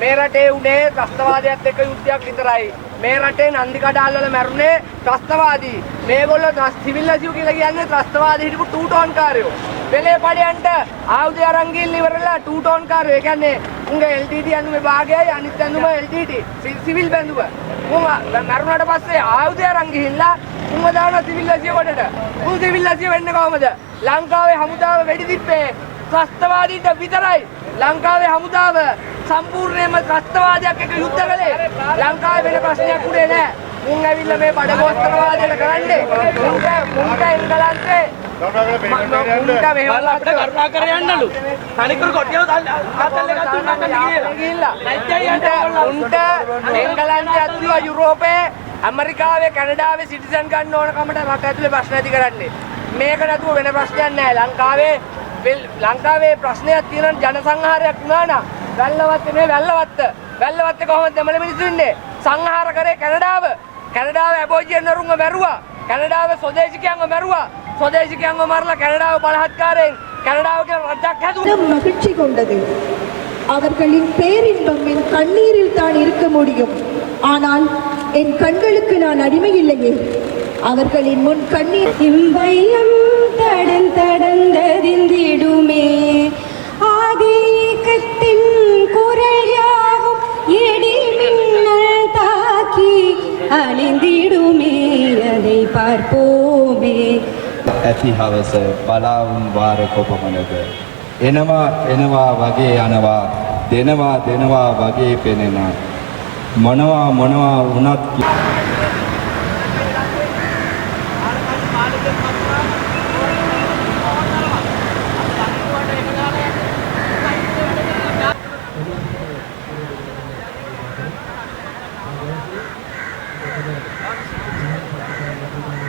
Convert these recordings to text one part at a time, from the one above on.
මේ රටේ උනේ ත්‍රස්තවාදයත් එක්ක යුද්ධයක් විතරයි. මේ රටේ නන්දි කඩාල් වල මැරුණේ ත්‍රස්තවාදී. මේගොල්ලෝ සිවිල් ලැසියෝ කියලා කියන්නේ ත්‍රස්තවාදී හිටපු ටූ ටෝන් කාරයෝ. වෙලේ පඩයන්ට ආයුධ අරන් ගිහින් ඉවරලා ටූ ටෝන් කාරයෝ. ඒ කියන්නේ උන්ගේ LTT ඇඳුමේ භාගයයි අනිත් ඇඳුම LTT සිවිල් බැඳුම. උන් මැරුණාට පස්සේ ආයුධ අරන් ගිහින්ලා උන්ව දානවා සිවිල් ලැසියෝ කොටට. උන් සිවිල් ලැසියෝ වෙන්නේ කොහමද? ලංකාවේ හමුදාව වෙඩි තිබ්බේ ත්‍රස්තවාදීන්ට විතරයි. ලංකාවේ හමුදාව සම්පූර්ණයෙන්ම ත්‍රස්තවාදයක් එක්ක යුද්ධ කළේ. ලංකාවේ වෙන ප්‍රශ්නයක් උනේ නැහැ. මුන් ඇවිල්ලා මේ බඩගෝස්තරවාදයට කරන්නේ. මුන්ට එංගලන්තේ මුන්ට මෙහෙවලා අපිට කරුණා කර යන්නලු. තනිකර කොටියව තාත්තල් එකක් දුන්නා ගිහිල්ලා. උන්ට එංගලන්තේ ඇතුළු යුරෝපේ ඇමරිකාවේ කැනඩාවේ සිටිසන් ගන්න ඕන කමට රට ඇතුලේ ප්‍රශ්න ඇති කරන්නේ. මේක නැතුව වෙන ප්‍රශ්නයක් නැහැ. ලංකාවේ ප්‍රශ්නයක් තියෙන ජනසංහාරයක් වුණා නම් වැල්ලවත්තේ නේ වැල්ලවත්තේ කොහොමද දෙමළ මිනිස්සු ඉන්නේ? සංහාර කරේ කැනඩාව. කැනඩාව ඇබෝරිජිනරුන්ව මැරුවා. කැනඩාව ස්වදේශිකයන්ව මැරුවා. ස්වදේශිකයන්ව මරලා කැනඩාව බලහත්කාරයෙන් කැනඩාව කියලා රජයක් හැදුවා. மகிழ்ச்சி கொண்டது. அவர்களின் பேரின்பம் என் கண்ணீரில் தான் இருக்க முடியும். ஆனால் என் கண்களுக்கு நான் அடிமை இல்லையே. அவர்களின் முன் கண்ணீர் இம்பையம் தடந்தறிந்திடுமே ஆதிக்கத்தின் குரல் யாவும் இடி மின்னல் தாக்கி அழிந்திடுமே அதை பார்ப்போமே. ඇති හවස බලාවුන් වාර කොපමණද එනවා වගේ යනවා දෙනවා වගේ පෙනෙනවා මොනවා වුණත්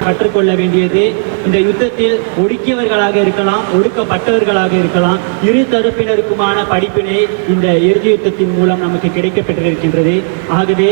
கற்றுக்கொள்ள வேண்டியது இந்த யுத்தத்தில் ஒடுக்கியவர்களாக இருக்கலாம், ஒடுக்கப்பட்டவர்களாக இருக்கலாம், இரு தரப்பினருக்குமான படிப்பினை இந்த இறுதி யுத்தத்தின் மூலம் நமக்கு கிடைக்கப்பட்டிருக்கின்றது. ஆகவே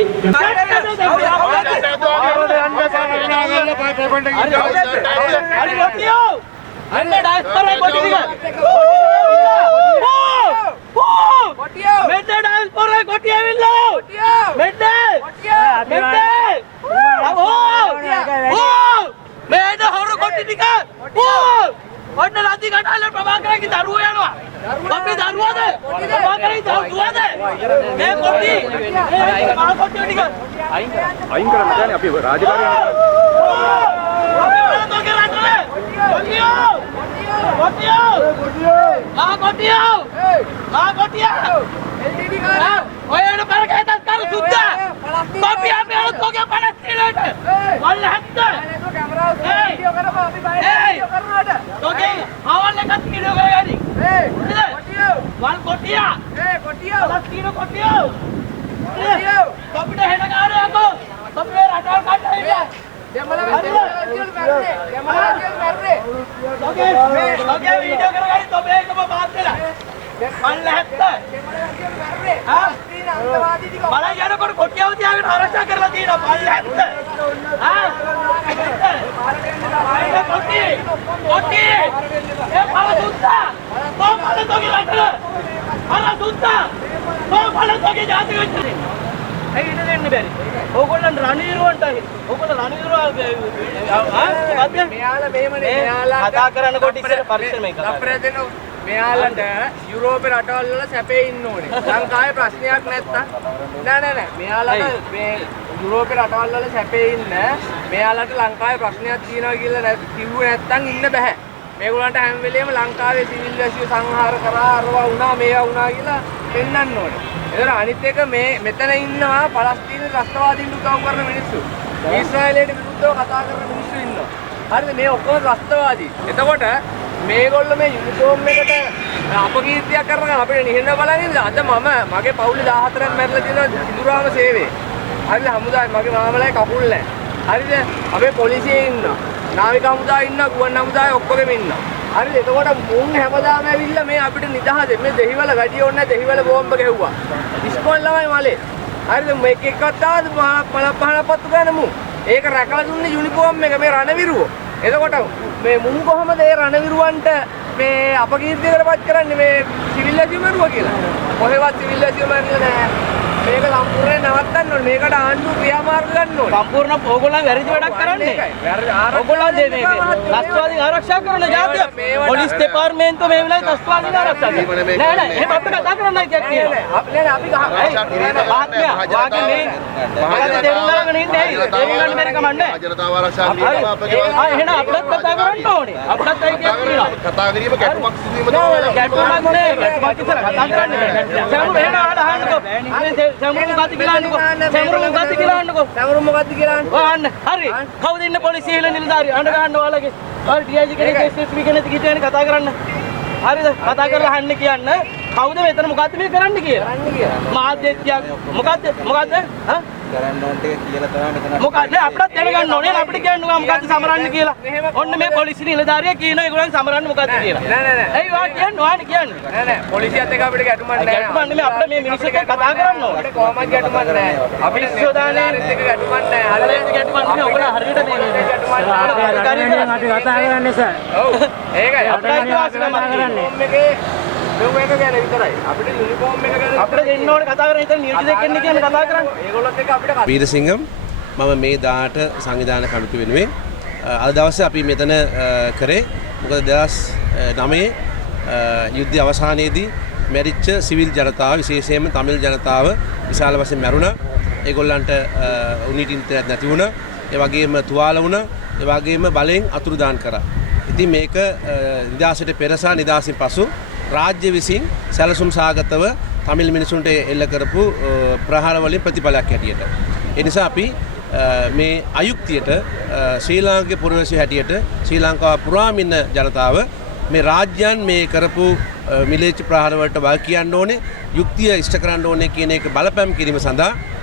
මෙයාලට යුරෝපේ රටවල් වල සැපේ ඉන්න ඕනේ. ලංකාවේ ප්‍රශ්නයක් නැත්තම් නෑ. මෙයාලට මේ යුරෝපේ රටවල් වල සැපේ ඉන්න මෙයාලට ලංකාවේ ප්‍රශ්නයක් තියෙනවා කියලා කිව්වේ නැත්තම් ඉන්න බෑ. මේගොල්ලන්ට හැම වෙලේම ලංකාවේ සිවිල් වැසියෝ සංහාර කරා අරවා වුණා මේවා වුණා කියලා පෙන්වන්න ඕනේ. ඒතර අනිත් එක මෙතන ඉන්නවා පලස්තීන ත්‍රස්තවාදීන් උදව් කරන මිනිස්සු. ඊශ්‍රායලයට විරුද්ධව කතා කරන මිනිස්සු ඉන්නවා. හරිද? මේ ඔක්කොම ත්‍රස්තවාදී. එතකොට මේගොල්ලෝ මේ යුනිෆෝම් එකට අපකීර්තියක් කරනවා අපිට නිහෙන්න බලන් ඉඳලා අද මගේ පවුලේ 14ක් මැරලා තියෙනවා ඉඳුරාම සේවයේ. හරිද? හමුදාවේ මගේ මාමලයි කකුල් නැහැ. හරිද? අපේ පොලිසියේ ඉන්නවා. නාවික හමුදාවේ ඉන්නවා, ගුවන් හමුදාවේ ඔක්කොගෙම ඉන්නවා. හරිද? එතකොට මුන් හැමදාම ඇවිල්ලා මේ අපිට නිදහස මේ දෙහිවල වැඩි ඕනේ නැහැ දෙහිවල බෝම්බ ගැහුවා. ඉස්කෝල ළමයි මලේ. හරිද? මේක එක්කවත් ආවද පහනපත්තු ගන්න මු. ඒක රැකලා දුන්නේ යුනිෆෝම් එක මේ රණවිරුවෝ. එතකොට මේ මුන් කොහමද ඒ රණවිරුවන්ට මේ අපකීර්තියකට පත් කරන්නේ මේ සිවිල් ඇසියුම් මරුවා කියලා. කොහෙවත් සිවිල් ඇසියුම් මරලා නැහැ. මේක සම්පූර්ණයෙන් නවත්තන්න ඕනේ. මේකට ආණ්ඩුව ක්‍රියාමාර්ග ගන්න ඕනේ. සම්පූර්ණ ඕගොල්ලන් වැරදි වැඩක් කරන්නේ. ඕගොල්ලන් මේ ත්‍රස්තවාදීන් ආරක්ෂා කරන ජාතිය. පොලිස් දෙපාර්තමේන්තුව මේ වෙලාවේ ත්‍රස්තවාදීන් ආරක්ෂා කරනවා. නෑ නෑ එහෙම අපිට කතා කරන්නයි කියන්නේ. අපි වාගේ මේ මහජන දෙවියන්ගෙන ඉන්නේ ඇයි? දෙවියන්ගෙන මේක කමන්නේ. ජනතාව ආරක්ෂා කිරීම අපගේ එහෙනම් අපිටත් කතා කරන්න ඕනේ. අපිටත් ඒක කියනවා. කතා කිරීම ගැටුමක් සිදුවීම තමයි. ගැටුමක් නේ. ගැටුමක් ඉතල කතා කරන්නේ. සමුරු එහෙනම් අහන්නකෝ. සමුරු මොකද්ද කියලා අහන්නකෝ. සමුරු මොකද්ද කියලා අහන්නකෝ. සමරු මොකද්ද කියලා අහන්න. හරි. කවුද ඉන්න පොලිසිය ඉන්න නිලධාරිය? අඬ ගන්න ඔයාලගේ. ඔයාලා DIG කෙනෙක් SSB කෙනෙක් කිව්වනේ කතා කරන්න. හරිද? කතා කරලා අහන්න කියන්න. කවුද මෙතන මොකද්ද මේ කරන්න කියලා? මාධ්‍යත්‍යක් මොකද්ද? හා? කරන්න ඕන ටික කියලා තමයි මෙතන මොකක්ද අපිට දැනගන්න ඕනේ අපිට කියන්න ඕන මොකද්ද සමරන්න කියලා. ඔන්න මේ පොලිසිය නිලධාරියා කියනවා ඒගොල්ලන් සමරන්න මොකද්ද කියලා. නෑ. ඇයි ඔයා කියන්නේ? ඔයානේ කියන්නේ. නෑ. පොලිසියත් එක්ක අපිට ගැටුමක් නෑ. ගැටුමක් නෙමෙයි අපිට මේ මිනිස්සු එක්ක කතා කරන්න ඕනේ. අපිට කොහොමද ගැටුමක් නෑ. අපිට සෝදානේත් එක්ක ගැටුමක් නෑ. හරියට ගැටුමක් නෙමෙයි ඔයගොල්ලෝ හරියට මේ ගැටුමක් නෑ. අපි කතා කරන්නේ සර්. ඔව්. ඒකයි අපිට වාසනාවක් කරන්නේ. මේක ගැන විතරයි. අපිට යුනිෆෝම් එක ගැන අපිට දෙන්න ඕනේ කතා කරන්න ඉතින් නියෝජිතෙක් එන්න කියන්නේ කතා කරන්නේ. ඒගොල්ලොත් එක්ක අපිට වීරසිංහම් මම මේ 18 සංවිධාන කමිටු වෙනුවෙන් අද දවසේ අපි මෙතන කරේ මොකද 2009 යුද්ධය අවසානයේදී මැරිච්ච සිවිල් ජනතාව විශේෂයෙන්ම තමිල් ජනතාව විශාල වශයෙන් මැරුණා. ඒගොල්ලන්ට උනිටින්තරයක් නැති වුණා. ඒ වගේම තුවාල වුණා. ඒ වගේම බලෙන් අතුරුදාන් කරා. ඉතින් මේක නිදහසට පෙර සහ නිදහසින් පසු රාජ්‍ය විසින් සැලසුම් සාගතව තමිල් මිනිසුන්ට එල්ල කරපු ප්‍රහාර වලින් ප්‍රතිඵලයක් හැටියට. ඒ නිසා අපි මේ අයුක්තියට ශ්‍රී ලාංකික පුරවැසියෝ හැටියට ශ්‍රී ලංකාව පුරාම ඉන්න ජනතාව මේ රාජ්‍යයන් මේ කරපු මිලේච්ඡ ප්‍රහාර වලට වග කියන්න ඕනේ, යුක්තිය ඉෂ්ට කරන්න ඕනේ කියන එක බලපෑම් කිරීම සඳහා